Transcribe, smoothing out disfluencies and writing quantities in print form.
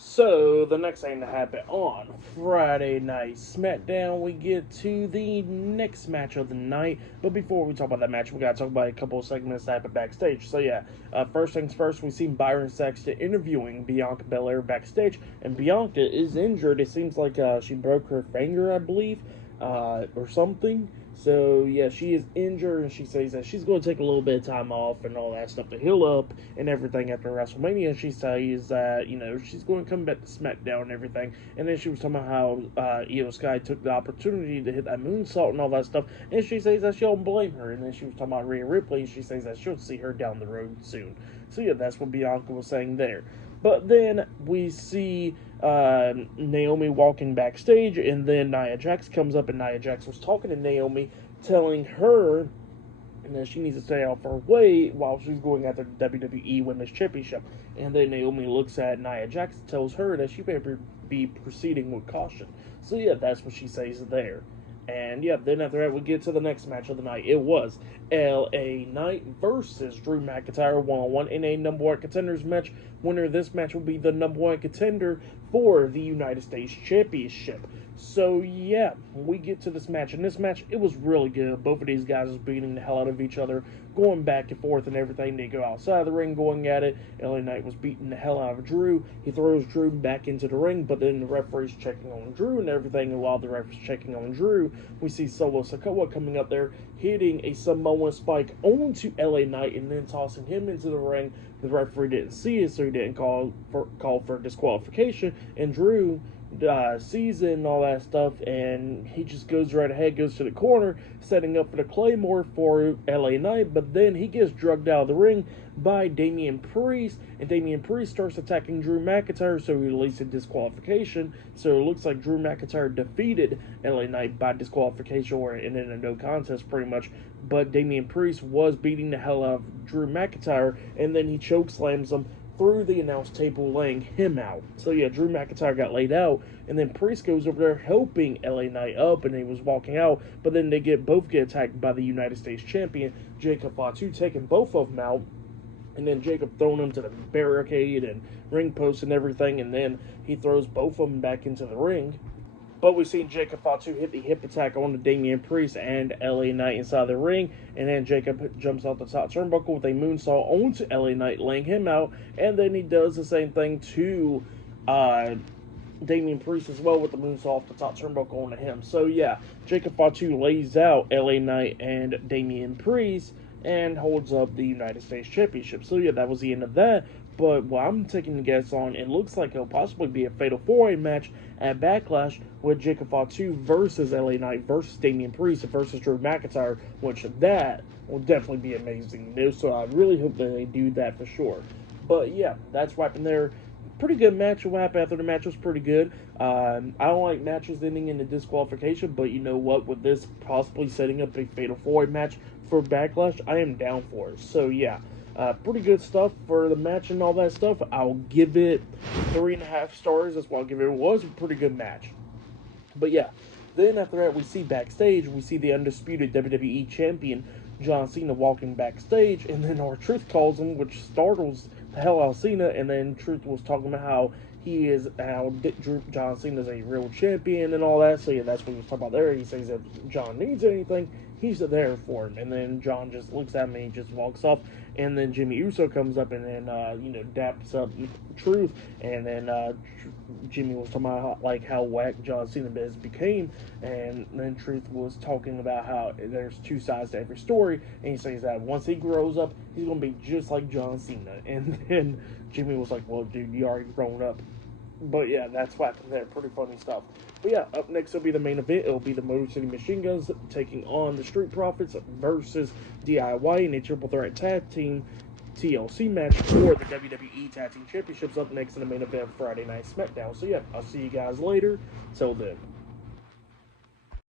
So, the next thing to happen on Friday Night SmackDown, we get to the next match of the night. But before we talk about that match, we gotta talk about a couple of segments that happened backstage. So, yeah, first things first, we see Byron Saxton interviewing Bianca Belair backstage, and Bianca is injured. It seems like she broke her finger, I believe, or something. So, yeah, she is injured, and she says that she's going to take a little bit of time off and all that stuff to heal up and everything after WrestleMania. She says that, she's going to come back to SmackDown and everything. And then she was talking about how Io Sky took the opportunity to hit that moonsault and all that stuff. And she says that she don't blame her. And then she was talking about Rhea Ripley, and she says that she'll see her down the road soon. So, yeah, that's what Bianca was saying there. But then we see Naomi walking backstage, and then Nia Jax comes up, and Nia Jax was talking to Naomi, telling her that she needs to stay out of her way while she's going after the WWE Women's Championship. And then Naomi looks at Nia Jax and tells her that she better be proceeding with caution. So yeah, that's what she says there. And yeah, then after that, we get to the next match of the night. It was LA Knight versus Drew McIntyre one-on-one in a number one contenders match. Winner of this match will be the number one contender for the United States Championship. So yeah, we get to this match. And this match, it was really good. Both of these guys was beating the hell out of each other, going back and forth and everything. They go outside the ring going at it. LA Knight was beating the hell out of Drew. He throws Drew back into the ring, but then the referee's checking on Drew and everything. And while the referee's checking on Drew, we see Solo Sikoa coming up there, hitting a Samoan spike onto LA Knight and then tossing him into the ring. The referee didn't see it, so he didn't call for disqualification. And Drew sees it and all that stuff, and he just goes right ahead, goes to the corner, setting up for the Claymore for LA Knight, but then he gets drugged out of the ring by Damian Priest, and Damian Priest starts attacking Drew McIntyre, so he releases disqualification. So it looks like Drew McIntyre defeated LA Knight by disqualification, or in a no contest pretty much, but Damian Priest was beating the hell out of Drew McIntyre, and then he chokeslams him through the announce table, laying him out. So yeah, Drew McIntyre got laid out, and then Priest goes over there helping LA Knight up, and he was walking out, but then they both get attacked by the United States Champion, Jacob Fatu, taking both of them out, and then Jacob throwing him to the barricade and ring post and everything, and then he throws both of them back into the ring. But we've seen Jacob Fatu hit the hip attack on the Damian Priest and LA Knight inside the ring. And then Jacob jumps off the top turnbuckle with a moonsault onto LA Knight, laying him out. And then he does the same thing to Damian Priest as well with the moonsault off the top turnbuckle onto him. So yeah, Jacob Fatu lays out LA Knight and Damian Priest and holds up the United States Championship. So yeah, that was the end of that. But what I'm taking a guess on, it looks like it'll possibly be a Fatal 4-Way match at Backlash with Jacob Fatu versus LA Knight versus Damian Priest versus Drew McIntyre, which that will definitely be amazing news. So I really hope that they do that for sure. But yeah, that's what happened there. Pretty good match. What happened after the match was pretty good. I don't like matches ending in a disqualification, but you know what? With this possibly setting up a Fatal 4-Way match for Backlash, I am down for it. So yeah. Pretty good stuff for the match and all that stuff. I'll give it 3.5 stars. That's what I'll give it. It was a pretty good match. But yeah, then after that, we see backstage, we see the undisputed WWE Champion, John Cena, walking backstage, and then R-Truth calls him, which startles the hell out of Cena, and then Truth was talking about how John Cena is a real champion and all that. So yeah, that's what he was talking about there. He says if John needs anything, he's there for him. And then John just looks at me and just walks off. And then Jimmy Uso comes up and then, daps up Truth. And then Jimmy was talking about how whack John Cena became. And then Truth was talking about how there's two sides to every story. And he says that once he grows up, he's going to be just like John Cena. And then Jimmy was like, well, dude, you already grown up. But yeah, that's what happened there. Pretty funny stuff. But yeah, up next will be the main event. It'll be the Motor City Machine Guns taking on the Street Profits versus DIY in a triple threat tag team TLC match for the WWE Tag Team Championships up next in the main event Friday Night SmackDown. So yeah, I'll see you guys later. Till then.